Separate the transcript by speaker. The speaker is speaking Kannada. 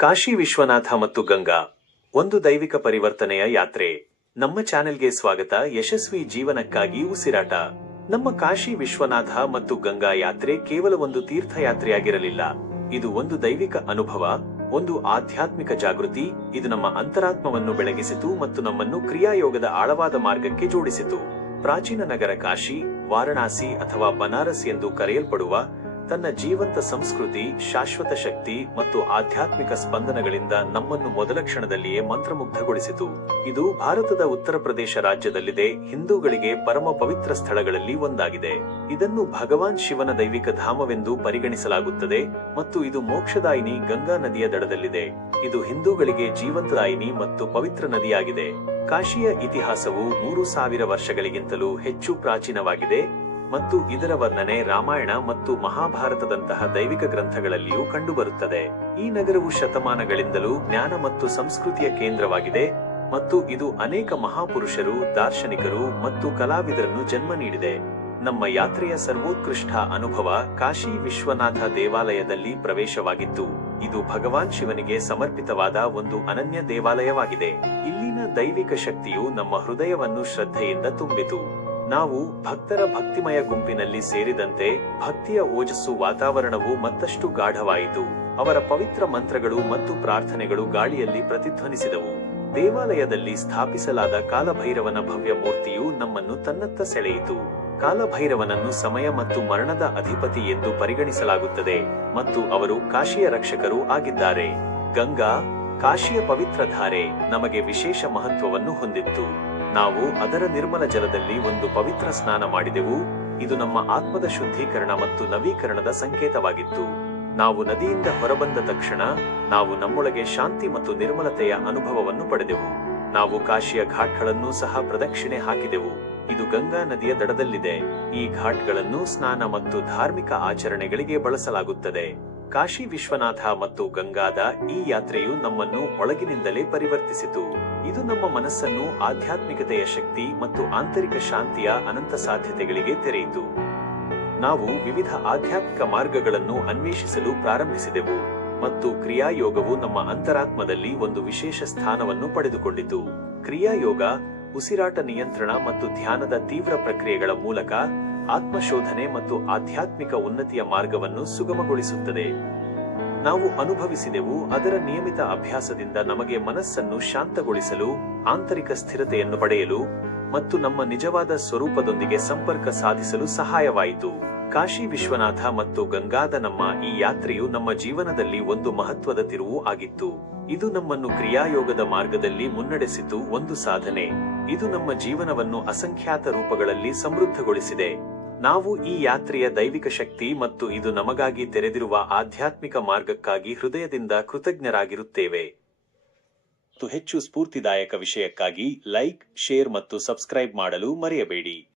Speaker 1: ಕಾಶಿ ವಿಶ್ವನಾಥ ಮತ್ತು ಗಂಗಾ, ಒಂದು ದೈವಿಕ ಪರಿವರ್ತನೆಯ ಯಾತ್ರೆ. ನಮ್ಮ ಚಾನೆಲ್ಗೆ ಸ್ವಾಗತ. ಯಶಸ್ವಿ ಜೀವನಕ್ಕಾಗಿ ಉಸಿರಾಟ. ನಮ್ಮ ಕಾಶಿ ವಿಶ್ವನಾಥ ಮತ್ತು ಗಂಗಾ ಯಾತ್ರೆ ಕೇವಲ ಒಂದು ತೀರ್ಥಯಾತ್ರೆಯಾಗಿರಲಿಲ್ಲ. ಇದು ಒಂದು ದೈವಿಕ ಅನುಭವ, ಒಂದು ಆಧ್ಯಾತ್ಮಿಕ ಜಾಗೃತಿ, ಇದು ನಮ್ಮ ಅಂತರಾತ್ಮವನ್ನು ಬೆಳಗಿಸಿತು ಮತ್ತು ನಮ್ಮನ್ನು ಕ್ರಿಯಾಯೋಗದ ಆಳವಾದ ಮಾರ್ಗಕ್ಕೆ ಜೋಡಿಸಿತು. ಪ್ರಾಚೀನ ನಗರ ಕಾಶಿ, ವಾರಣಾಸಿ ಅಥವಾ ಬನಾರಸ್ ಎಂದು ಕರೆಯಲ್ಪಡುವ ತನ್ನ ಜೀವಂತ ಸಂಸ್ಕೃತಿ, ಶಾಶ್ವತ ಶಕ್ತಿ ಮತ್ತು ಆಧ್ಯಾತ್ಮಿಕ ಸ್ಪಂದನಗಳಿಂದ ನಮ್ಮನ್ನು ಮೊದಲ ಕ್ಷಣದಲ್ಲಿಯೇ ಮಂತ್ರಮುಗ್ಧಗೊಳಿಸಿತು. ಇದು ಭಾರತದ ಉತ್ತರ ಪ್ರದೇಶ ರಾಜ್ಯದಲ್ಲಿದೆ, ಹಿಂದೂಗಳಿಗೆ ಪರಮ ಪವಿತ್ರ ಸ್ಥಳಗಳಲ್ಲಿ ಒಂದಾಗಿದೆ. ಇದನ್ನು ಭಗವಾನ್ ಶಿವನ ದೈವಿಕ ಧಾಮವೆಂದು ಪರಿಗಣಿಸಲಾಗುತ್ತದೆ ಮತ್ತು ಇದು ಮೋಕ್ಷದಾಯಿನಿ ಗಂಗಾ ನದಿಯ ದಡದಲ್ಲಿದೆ. ಇದು ಹಿಂದೂಗಳಿಗೆ ಜೀವಂತದಾಯಿನಿ ಮತ್ತು ಪವಿತ್ರ ನದಿಯಾಗಿದೆ. ಕಾಶಿಯ ಇತಿಹಾಸವು ಮೂರು ಸಾವಿರ ವರ್ಷಗಳಿಗಿಂತಲೂ ಹೆಚ್ಚು ಪ್ರಾಚೀನವಾಗಿದೆ ಮತ್ತು ಇದರ ವರ್ಣನೆ ರಾಮಾಯಣ ಮತ್ತು ಮಹಾಭಾರತದಂತಹ ದೈವಿಕ ಗ್ರಂಥಗಳಲ್ಲಿಯೂ ಕಂಡುಬರುತ್ತದೆ. ಈ ನಗರವು ಶತಮಾನಗಳಿಂದಲೂ ಜ್ಞಾನ ಮತ್ತು ಸಂಸ್ಕೃತಿಯ ಕೇಂದ್ರವಾಗಿದೆ ಮತ್ತು ಇದು ಅನೇಕ ಮಹಾಪುರುಷರು, ದಾರ್ಶನಿಕರು ಮತ್ತು ಕಲಾವಿದರನ್ನು ಜನ್ಮ ನೀಡಿದೆ. ನಮ್ಮ ಯಾತ್ರೆಯ ಸರ್ವೋತ್ಕೃಷ್ಟ ಅನುಭವ ಕಾಶಿ ವಿಶ್ವನಾಥ ದೇವಾಲಯದಲ್ಲಿ ಪ್ರವೇಶವಾಗಿತ್ತು ಇದು ಭಗವಾನ್ ಶಿವನಿಗೆ ಸಮರ್ಪಿತವಾದ ಒಂದು ಅನನ್ಯ ದೇವಾಲಯವಾಗಿದೆ. ಇಲ್ಲಿನ ದೈವಿಕ ಶಕ್ತಿಯು ನಮ್ಮ ಹೃದಯವನ್ನು ಶ್ರದ್ಧೆಯಿಂದ ತುಂಬಿತು. ನಾವು ಭಕ್ತರ ಭಕ್ತಿಮಯ ಗುಂಪಿನಲ್ಲಿ ಸೇರಿದಂತೆ ಭಕ್ತಿಯ ಓಜಸ್ಸು ವಾತಾವರಣವು ಮತ್ತಷ್ಟು ಗಾಢವಾಯಿತು. ಅವರ ಪವಿತ್ರ ಮಂತ್ರಗಳು ಮತ್ತು ಪ್ರಾರ್ಥನೆಗಳು ಗಾಳಿಯಲ್ಲಿ ಪ್ರತಿಧ್ವನಿಸಿದವು. ದೇವಾಲಯದಲ್ಲಿ ಸ್ಥಾಪಿಸಲಾದ ಕಾಲಭೈರವನ ಭವ್ಯ ಮೂರ್ತಿಯು ನಮ್ಮನ್ನು ತನ್ನತ್ತ ಸೆಳೆಯಿತು. ಕಾಲಭೈರವನನ್ನು ಸಮಯ ಮತ್ತು ಮರಣದ ಅಧಿಪತಿ ಎಂದು ಪರಿಗಣಿಸಲಾಗುತ್ತದೆ ಮತ್ತು ಅವರು ಕಾಶಿಯ ರಕ್ಷಕರು ಆಗಿದ್ದಾರೆ. ಗಂಗಾ, ಕಾಶಿಯ ಪವಿತ್ರ ಧಾರೆ ನಮಗೆ ವಿಶೇಷ ಮಹತ್ವವನ್ನು ಹೊಂದಿತ್ತು. ನಾವು ಅದರ ನಿರ್ಮಲ ಜಲದಲ್ಲಿ ಒಂದು ಪವಿತ್ರ ಸ್ನಾನ ಮಾಡಿದೆವು. ಇದು ನಮ್ಮ ಆತ್ಮದ ಶುದ್ಧೀಕರಣ ಮತ್ತು ನವೀಕರಣದ ಸಂಕೇತವಾಗಿತ್ತು. ನಾವು ನದಿಯಿಂದ ಹೊರಬಂದ ತಕ್ಷಣ ನಾವು ನಮ್ಮೊಳಗೆ ಶಾಂತಿ ಮತ್ತು ನಿರ್ಮಲತೆಯ ಅನುಭವವನ್ನು ಪಡೆದೆವು. ನಾವು ಕಾಶಿಯ ಘಾಟ್ಗಳನ್ನು ಸಹ ಪ್ರದಕ್ಷಿಣೆ ಹಾಕಿದೆವು. ಇದು ಗಂಗಾ ನದಿಯ ದಡದಲ್ಲಿದೆ. ಈ ಘಾಟ್ಗಳನ್ನು ಸ್ನಾನ ಮತ್ತು ಧಾರ್ಮಿಕ ಆಚರಣೆಗಳಿಗೆ ಬಳಸಲಾಗುತ್ತದೆ. ಕಾಶಿ ವಿಶ್ವನಾಥ ಮತ್ತು ಗಂಗಾದ ಈ ಯಾತ್ರೆಯು ನಮ್ಮನ್ನು ಒಳಗಿನಿಂದಲೇ ಪರಿವರ್ತಿಸಿತು. ಇದು ನಮ್ಮ ಮನಸ್ಸನ್ನು ಆಧ್ಯಾತ್ಮಿಕತೆಯ ಶಕ್ತಿ ಮತ್ತು ಆಂತರಿಕ ಶಾಂತಿಯ ಅನಂತ ಸಾಧ್ಯತೆಗಳಿಗೆ ತೆರೆಯಿತು. ನಾವು ವಿವಿಧ ಆಧ್ಯಾತ್ಮಿಕ ಮಾರ್ಗಗಳನ್ನು ಅನ್ವೇಷಿಸಲು ಪ್ರಾರಂಭಿಸಿದೆವು ಮತ್ತು ಕ್ರಿಯಾಯೋಗವು ನಮ್ಮ ಅಂತರಾತ್ಮದಲ್ಲಿ ಒಂದು ವಿಶೇಷ ಸ್ಥಾನವನ್ನು ಪಡೆದುಕೊಂಡಿತು. ಕ್ರಿಯಾಯೋಗ, ಉಸಿರಾಟ ನಿಯಂತ್ರಣ ಮತ್ತು ಧ್ಯಾನದ ತೀವ್ರ ಪ್ರಕ್ರಿಯೆಗಳ ಮೂಲಕ ಆತ್ಮಶೋಧನೆ ಮತ್ತು ಆಧ್ಯಾತ್ಮಿಕ ಉನ್ನತಿಯ ಮಾರ್ಗವನ್ನು ಸುಗಮಗೊಳಿಸುತ್ತದೆ. ನಾವು ಅನುಭವಿಸಿದೆವು ಅದರ ನಿಯಮಿತ ಅಭ್ಯಾಸದಿಂದ ನಮಗೆ ಮನಸ್ಸನ್ನು ಶಾಂತಗೊಳಿಸಲು, ಆಂತರಿಕ ಸ್ಥಿರತೆಯನ್ನು ಪಡೆಯಲು ಮತ್ತು ನಮ್ಮ ನಿಜವಾದ ಸ್ವರೂಪದೊಂದಿಗೆ ಸಂಪರ್ಕ ಸಾಧಿಸಲು ಸಹಾಯವಾಯಿತು. ಕಾಶಿ ವಿಶ್ವನಾಥ ಮತ್ತು ಗಂಗಾದ ನಮ್ಮ ಈ ಯಾತ್ರೆಯು ನಮ್ಮ ಜೀವನದಲ್ಲಿ ಒಂದು ಮಹತ್ವದ ತಿರುವು ಆಗಿತ್ತು. ಇದು ನಮ್ಮನ್ನು ಕ್ರಿಯಾಯೋಗದ ಮಾರ್ಗದಲ್ಲಿ ಮುನ್ನಡೆಸಿತು ಒಂದು ಸಾಧನೆ. ಇದು ನಮ್ಮ ಜೀವನವನ್ನು ಅಸಂಖ್ಯಾತ ರೂಪಗಳಲ್ಲಿ ಸಮೃದ್ಧಗೊಳಿಸಿದೆ. ನಾವು ಈ ಯಾತ್ರೆಯ ದೈವಿಕ ಶಕ್ತಿ ಮತ್ತು ಇದು ನಮಗಾಗಿ ತೆರೆದಿರುವ ಆಧ್ಯಾತ್ಮಿಕ ಮಾರ್ಗಕ್ಕಾಗಿ ಹೃದಯದಿಂದ ಕೃತಜ್ಞರಾಗಿರುತ್ತೇವೆ. ಮತ್ತು ಹೆಚ್ಚು ಸ್ಫೂರ್ತಿದಾಯಕ ವಿಷಯಕ್ಕಾಗಿ ಲೈಕ್, ಶೇರ್ ಮತ್ತು ಸಬ್ಸ್ಕ್ರೈಬ್ ಮಾಡಲು ಮರೆಯಬೇಡಿ.